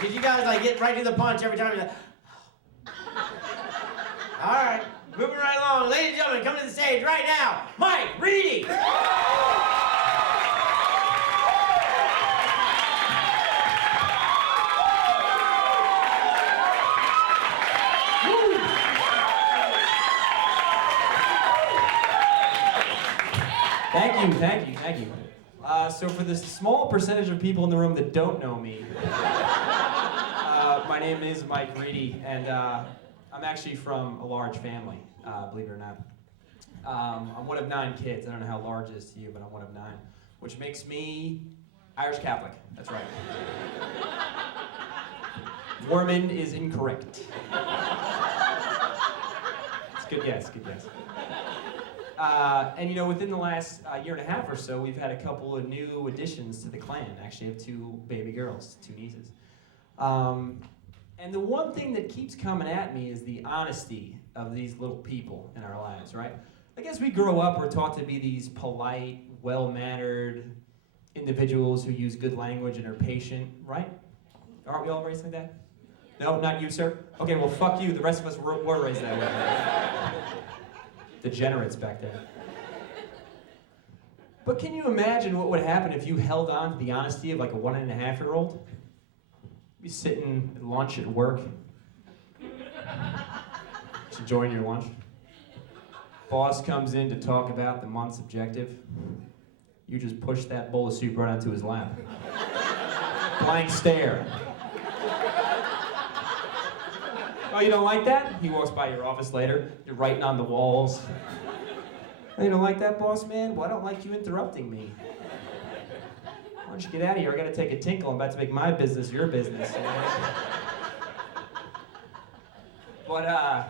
because you guys like get right to the punch every time. You're like, all right, moving right along. Ladies and gentlemen, come to the stage right now, Mike Reidy. Thank you. So for the small percentage of people in the room that don't know me, my name is Mike Reidy, and I'm actually from a large family, believe it or not. I'm one of 9 kids. I don't know how large it is to you, but I'm one of 9, which makes me Irish Catholic. That's right. Mormon is incorrect. It's good guess. And you know, within the last year and a half or so, we've had a couple of new additions to the clan. Actually, I have 2 baby girls, 2 nieces. And the one thing that keeps coming at me is the honesty of these little people in our lives, right? I guess we grow up, we're taught to be these polite, well-mannered individuals who use good language and are patient, right? Aren't we all raised like that? No, not you, sir? Okay, well, fuck you. The rest of us were raised that way. Degenerates back then. But can you imagine what would happen if you held on to the honesty of like a 1.5-year-old? Be sitting at lunch at work, just enjoying your lunch. Boss comes in to talk about the month's objective. You just push that bowl of soup right onto his lap. Blank stare. Oh, you don't like that? He walks by your office later. You're writing on the walls. Oh, you don't like that, boss man? Well, I don't like you interrupting me. Why don't you get out of here? I gotta take a tinkle. I'm about to make my business your business. You know? But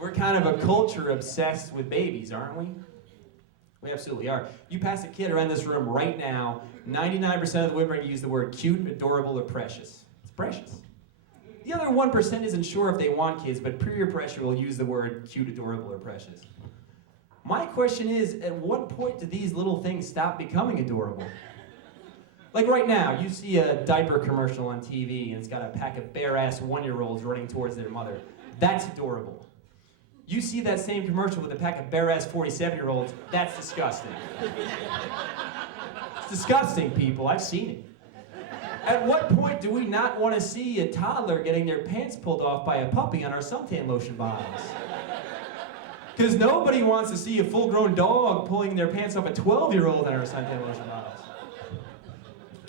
we're kind of a culture obsessed with babies, aren't we? We absolutely are. You pass a kid around this room right now, 99% of the women are gonna use the word cute, adorable, or precious. It's precious. The other 1% isn't sure if they want kids, but peer pressure will use the word cute, adorable, or precious. My question is, at what point do these little things stop becoming adorable? Like right now, you see a diaper commercial on TV, and it's got a pack of bare-ass 1-year-olds running towards their mother. That's adorable. You see that same commercial with a pack of bare-ass 47-year-olds, that's disgusting. It's disgusting, people. I've seen it. At what point do we not want to see a toddler getting their pants pulled off by a puppy on our suntan lotion bottles? Because nobody wants to see a full-grown dog pulling their pants off a 12-year-old on our suntan lotion bottles.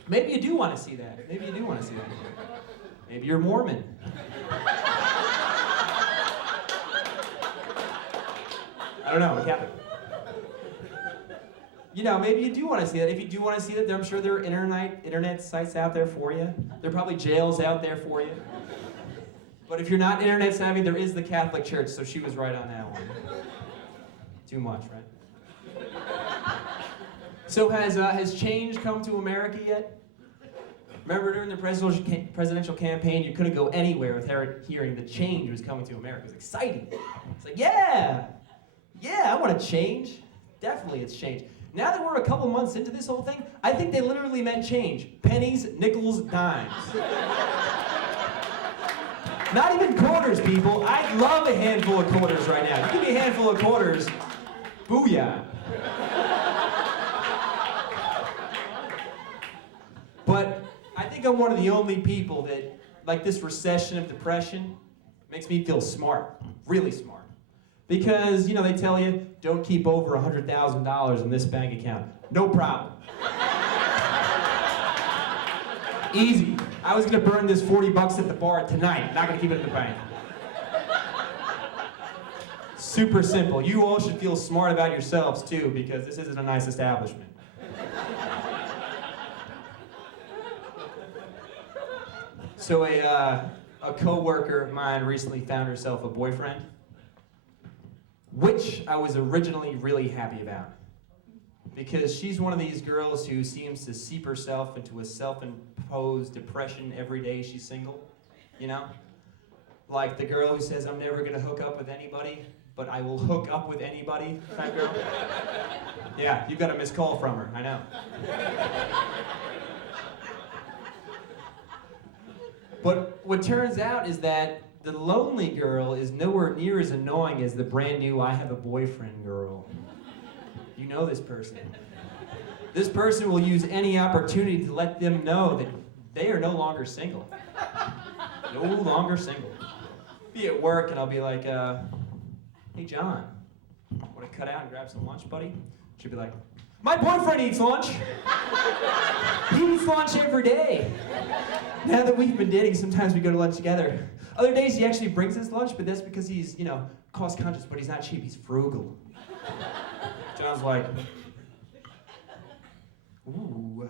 Maybe you do want to see that. Maybe you do want to see that. Maybe you're Mormon. I don't know, Catholic. You know, maybe you do want to see that. If you do want to see that, I'm sure there are internet sites out there for you. There are probably jails out there for you. But if you're not internet savvy, there is the Catholic Church, so she was right on that one. Too much, right? So has change come to America yet? Remember during the presidential campaign, you couldn't go anywhere without hearing that change was coming to America. It was exciting. It's like, yeah, I want to change. Definitely it's change. Now that we're a couple months into this whole thing, I think they literally meant change. Pennies, nickels, dimes. Not even quarters, people. I'd love a handful of quarters right now. If you give me a handful of quarters, booyah. But I think I'm one of the only people that, like this recession of depression, makes me feel smart, really smart. Because, you know, they tell you, don't keep over $100,000 in this bank account. No problem. Easy. I was gonna burn this 40 bucks at the bar tonight. Not gonna keep it in the bank. Super simple. You all should feel smart about yourselves too, because this isn't a nice establishment. So a co-worker of mine recently found herself a boyfriend, which I was originally really happy about. Because she's one of these girls who seems to seep herself into a self-imposed depression every day she's single, you know? Like the girl who says, I'm never gonna hook up with anybody, but I will hook up with anybody type girl. Yeah, you got a missed call from her, I know. But what turns out is that the lonely girl is nowhere near as annoying as the brand new I have a boyfriend girl. You know this person. This person will use any opportunity to let them know that they are no longer single. No longer single. Be at work and I'll be like, hey John, want to cut out and grab some lunch, buddy? She'll be like, my boyfriend eats lunch. He eats lunch every day. Now that we've been dating, sometimes we go to lunch together. Other days he actually brings his lunch, but that's because he's, cost conscious, but he's not cheap, he's frugal. John's like, ooh.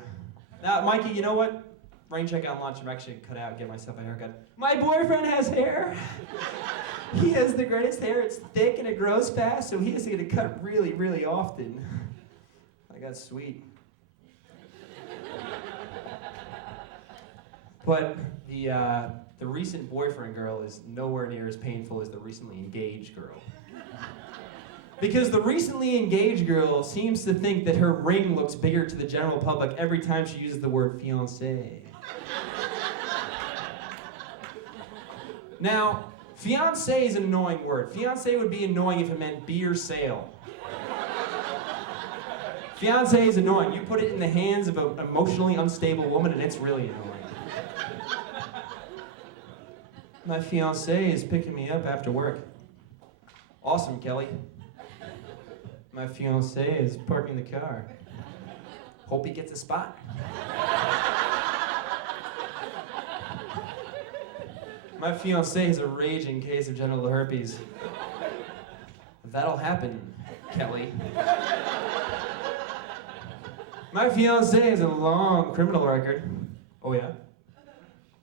Now, Mikey, you know what? Rain check on lunch. I'm actually gonna cut out and get myself a haircut. My boyfriend has hair. He has the greatest hair. It's thick and it grows fast, so he has to get it cut really, really often. I got sweet. But the recent boyfriend girl is nowhere near as painful as the recently engaged girl. Because the recently engaged girl seems to think that her ring looks bigger to the general public every time she uses the word fiancé. Now, fiancé is an annoying word. Fiancé would be annoying if it meant beer sale. Fiancé is annoying. You put it in the hands of an emotionally unstable woman and it's really annoying. My fiancé is picking me up after work. Awesome, Kelly. My fiancé is parking the car. Hope he gets a spot. My fiancé has a raging case of genital herpes. That'll happen, Kelly. My fiancé has a long criminal record. Oh yeah?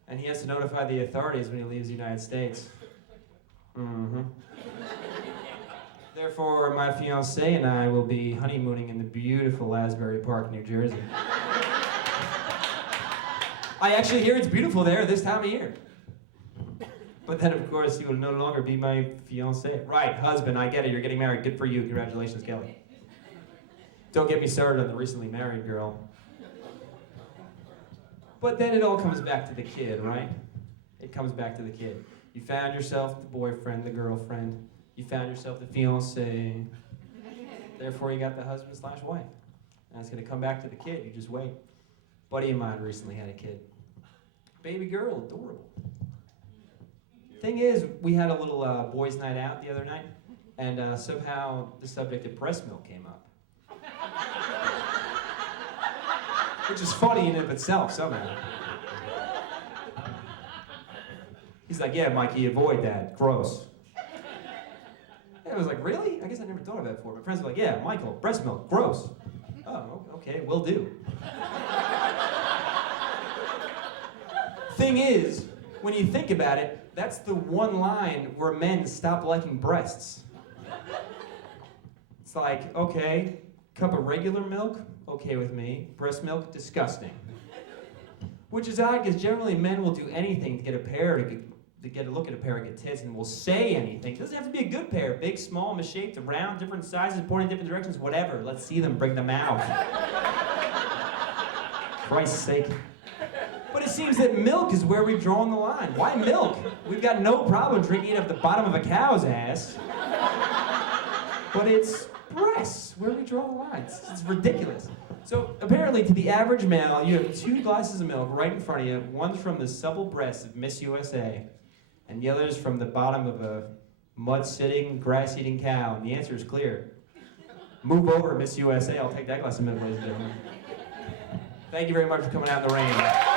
And he has to notify the authorities when he leaves the United States. Mm-hmm. Therefore, my fiancé and I will be honeymooning in the beautiful Asbury Park, New Jersey. I actually hear it's beautiful there this time of year. But then, of course, he will no longer be my fiancé. Right, husband, I get it. You're getting married. Good for you. Congratulations, Kelly. Don't get me started on the recently married girl. But then it all comes back to the kid, right? It comes back to the kid. You found yourself the boyfriend, the girlfriend. You found yourself the fiancé. Therefore, you got the husband/wife. And it's going to come back to the kid. You just wait. A buddy of mine recently had a kid. Baby girl, adorable. Thing is, we had a little boys' night out the other night, and somehow the subject of breast milk came up. Which is funny in and of itself, somehow. He's like, yeah, Mikey, avoid that. Gross. I was like, really? I guess I never thought of that before. My friends were like, yeah, Michael, breast milk, gross. Oh, okay, will do. Thing is, when you think about it, that's the one line where men stop liking breasts. It's like, okay, cup of regular milk, okay with me. Breast milk, disgusting. Which is odd, because generally men will do anything to get a look at a pair of good tits, and will say anything. It doesn't have to be a good pair. Big, small, misshaped, round, different sizes, pointing in different directions, whatever. Let's see them, bring them out. Christ's sake. But it seems that milk is where we've drawn the line. Why milk? We've got no problem drinking it off the bottom of a cow's ass. But it's breasts where we draw the line. It's ridiculous. So apparently to the average male, you have 2 glasses of milk right in front of you. One's from the supple breasts of Miss USA, and the other's from the bottom of a mud-sitting, grass-eating cow. And the answer is clear. Move over, Miss USA. I'll take that glass of milk, ladies and gentlemen. Thank you very much for coming out in the rain.